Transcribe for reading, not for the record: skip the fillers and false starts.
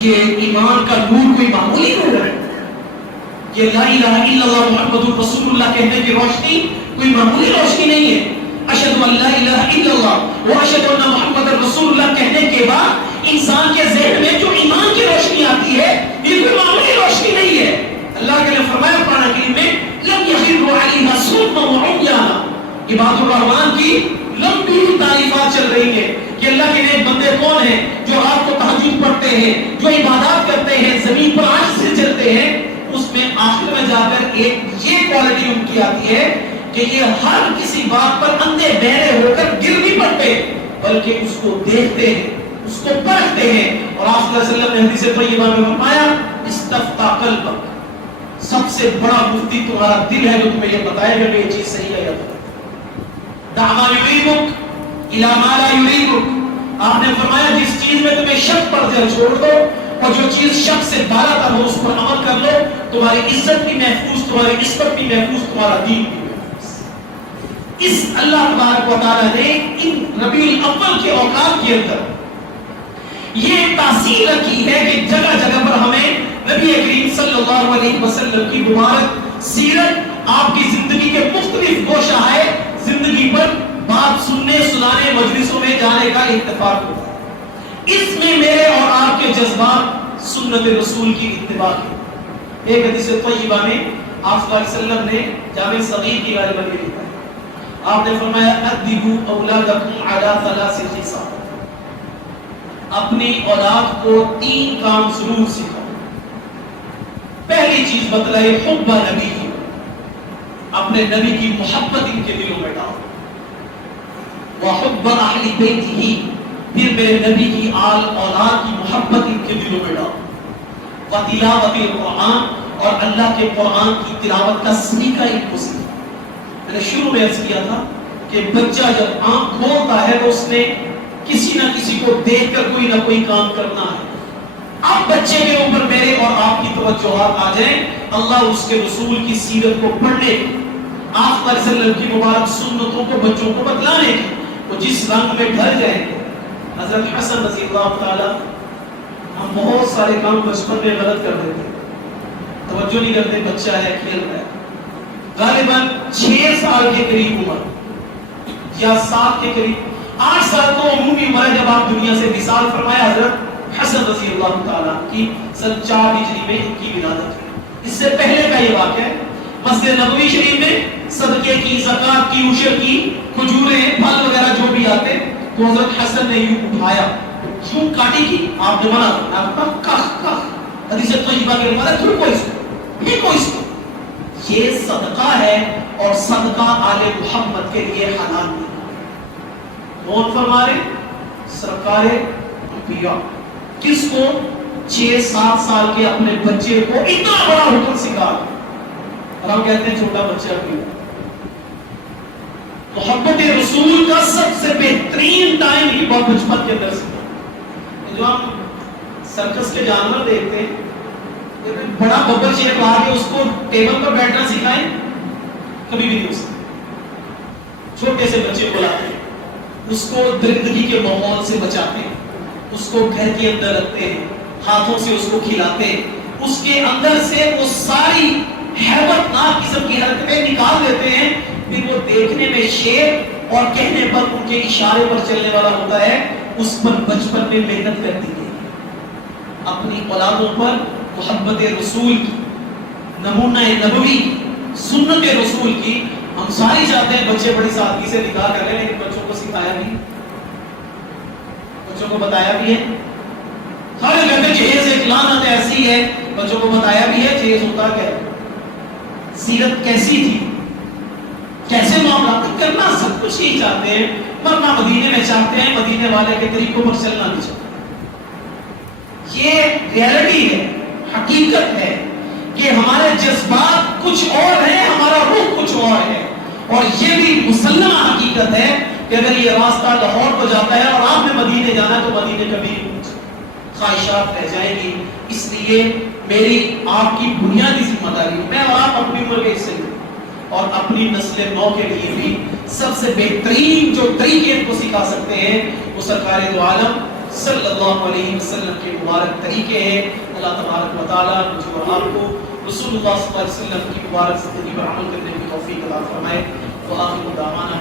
یہ ایمان کا نور کوئی معمولی نور ہے؟ یہ لا الہ الا اللہ محمد رسول اللہ کہنے کی روشنی کوئی معمولی روشنی نہیں ہے۔ اشہد ان لا الہ الا اللہ و اشہد ان محمد رسول اللہ کہنے کے بعد انسان کے ذہن میں جو ایمان کی روشنی آتی ہے یہ کوئی معمولی روشنی نہیں ہے۔ اللہ کے نے فرمایا قرآن کریم میں لم یخروا علیہا صما وعمیانا، عباد الرحمن کی لمبی تعریفات چل رہی ہیں کہ اللہ کے نیک بندے کون ہیں جو رات کو تہجد پڑھتے ہیں، جو عبادات کرتے ہیں، زمین پر عاجز سے چلتے ہیں۔ اس میں آخر میں جا کر ایک یہ کوالٹی ان کی آتی ہے کہ یہ ہر کسی بات پر اندھے بہرے ہو کر گر نہیں پڑتے بلکہ اس کو دیکھتے ہیں، اس کو پرکھتے ہیں۔ اور آپ صلی اللہ علیہ وسلم نے حدیث طیبہ میں فرمایا استفتح قلبک، سب سے بڑا مفتی تمہارا دل ہے جو تمہیں یہ بتائے گا کہ یہ چیز صحیح ہے یا غلط۔ دع ما یریبک الی ما لا یریبک، آپ نے فرمایا جس چیز میں تمہیں شک پڑ جائے چھوڑ دو، اور جو چیز شک سے بالا تر ہو اس پر عمل کر لو۔ تمہاری عزت بھی محفوظ، تمہاری عصمت بھی محفوظ، تمہارا دین بھی محفوظ۔ اس اللہ تبارک و تعالیٰ نے ان ربیع الاول کے اوقات کے اندر یہ تاثیر رکھی ہے کہ جگہ جگہ پر ہمیں نبی کریم صلی اللہ علیہ وسلم کی مبارک سیرت، آپ کی زندگی کے مختلف گوشہائے زندگی پر بات سننے سنانے مجلسوں میں جانے کا اتفاق ہوتا ہے۔ اس میں میرے اور آپ کے جذبات سنت رسول کی اتباع ہے۔ ایک حدیث طیبہ میں آپ صلی اللہ علیہ وسلم نے جامع صغیر کی غالباً یہ لکھا ہے، آپ نے فرمایا ادبوا اولادکم علی ثلاث خصال، اپنی اولاد کو 3 کام ضرور سکھاؤ۔ پہلی چیز بتلائی حب نبی، اپنے نبی کی محبت ان کے دلوں میں ڈالو، وحب اہل بیتہ، پھر میرے نبی کی آل اولاد کی محبت ان کے دلوں میں ڈالو، وتلاوت القرآن، اور اللہ کے قرآن کی تلاوت کا سلیقہ ان کو سکھاؤ۔ میں نے شروع میں عرض کیا تھا کہ بچہ جب آنکھ کھولتا ہے تو اس نے کسی نہ کسی کو دیکھ کر کوئی نہ کوئی کام کرنا ہے۔ اب بچے کے اوپر میرے اور آپ کی توجہات آ جائیں اللہ اس کے رسول کی سیرت کو پڑھنے کی، آپ صلی اللہ علیہ وسلم کی مبارک سنتوں کو بچوں کو بتلانے کی، وہ جس رنگ میں ڈھل جائیں گے۔ حضرت حسن رضی اللہ تعالی، ہم بہت سارے کام بچپن میں غلط کر دیتے ہیں، توجہ نہیں کرتے، بچہ ہے کھیل رہا ہے، غالباً 6 سال کے قریب عمر یا 7 کے قریب 8 سال تو عمومی عمر ہے جب آپ دنیا سے وصال فرمایا حضرت حسن رضی اللہ تعالیٰ کی سن 4 ہجری میں ان کی ولادت ہوئی۔ اس سے پہلے کا یہ واقعہ ہے، مسجد نبوی شریف میں صدقے کی، زکات کی، عشر کی، کھجوریں، پھل وغیرہ جو بھی آتے تو حضرت حسن نے یوں اٹھایا، یوں کاٹی کی، آپ نے منع کرنا، آپ کا کخ حدیث طیبہ کے مطابق تھوڑی کوئی اس کو یہ کوئی اس کو، یہ صدقہ ہے اور صدقہ آل محمد کے لیے حلال نہیں۔ کون فرما رہے؟ سرکار انبیاء۔ کس کو؟ 6-7 سال کے اپنے بچے کو اتنا بڑا حکم سکھا، اور ہم کہتے ہیں چھوٹا بچہ کیوں؟ محبت رسول کا سب سے بہترین ٹائم ہی بہت بچپن کے اندر سے، جو ہم سرکس کے جانور دیکھتے ہیں، بڑا ببر شیخ لا کے اس کو ٹیبل پر بیٹھنا سکھائیں، کبھی بھی نہیں ہو سکتا۔ چھوٹے سے بچے کو لاتے ہیں، اس کو درندگی کے ماحول سے بچاتے ہیں، اس کو گھر کے اندر رکھتے ہیں، ہاتھوں سے اس کو کھلاتے ہیں، اس کے اندر سے وہ ساری ہیبت ناک قسم کی حرکتیں نکال دیتے ہیں، پھر وہ دیکھنے میں شیر اور کہنے پر ان کے اشارے پر چلنے والا ہوتا ہے، اس پر بچپن میں محنت کر دی گئی۔ اپنی اولادوں پر محبت رسول کی، نمونہ نبوی، سنت رسول کی ہم ساری چاہتے ہیں بچے بڑی سادگی سے نکاح کر رہے ہیں، لیکن بچوں کو سکھایا بھی، بچوں کو بتایا بھی ہے۔ سارے کہتے ہیں جہیز ایک لعنت ایسی ہے، بچوں کو بتایا بھی ہے جہیز ہوتا کیا ہے، سیرت کیسی تھی، کیسے معاملات کرنا، سب کچھ ہی چاہتے ہیں، مرنا مدینے میں چاہتے ہیں، مدینے والے کے طریقوں پر چلنا نہیں چاہتے۔ یہ ریالٹی ہے، حقیقت ہے کہ ہمارے جذبات کچھ اور ہیں، ہمارا روح کچھ اور ہے، اور یہ بھی مسلمہ حقیقت ہے کہ اگر یہ راستہ لاہور کو جاتا ہے اور آپ نے مدینے جانا ہے تو مدینے کبھی نہیں پہنچے، خواہشات رہ جائیں گی۔ اس لیے میری آپ کی بنیادی ذمہ داری، میں اور آپ اپنی عمر کے حصے میں اور اپنی نسل نو کے لیے بھی سب سے بہترین جو طریقے ان کو سکھا سکتے ہیں وہ سرکار دو عالم صلی اللہ علیہ وسلم کے مبارک طریقے ہیں. اللہ تبارک و تعالیٰ مجھے اور آپ کو رسول اللہ صلی اللہ علیہ وسلم کی مبارک زندگی پر عمل کرنے کی توفیق عطا فرمائے. وآخر دعوانا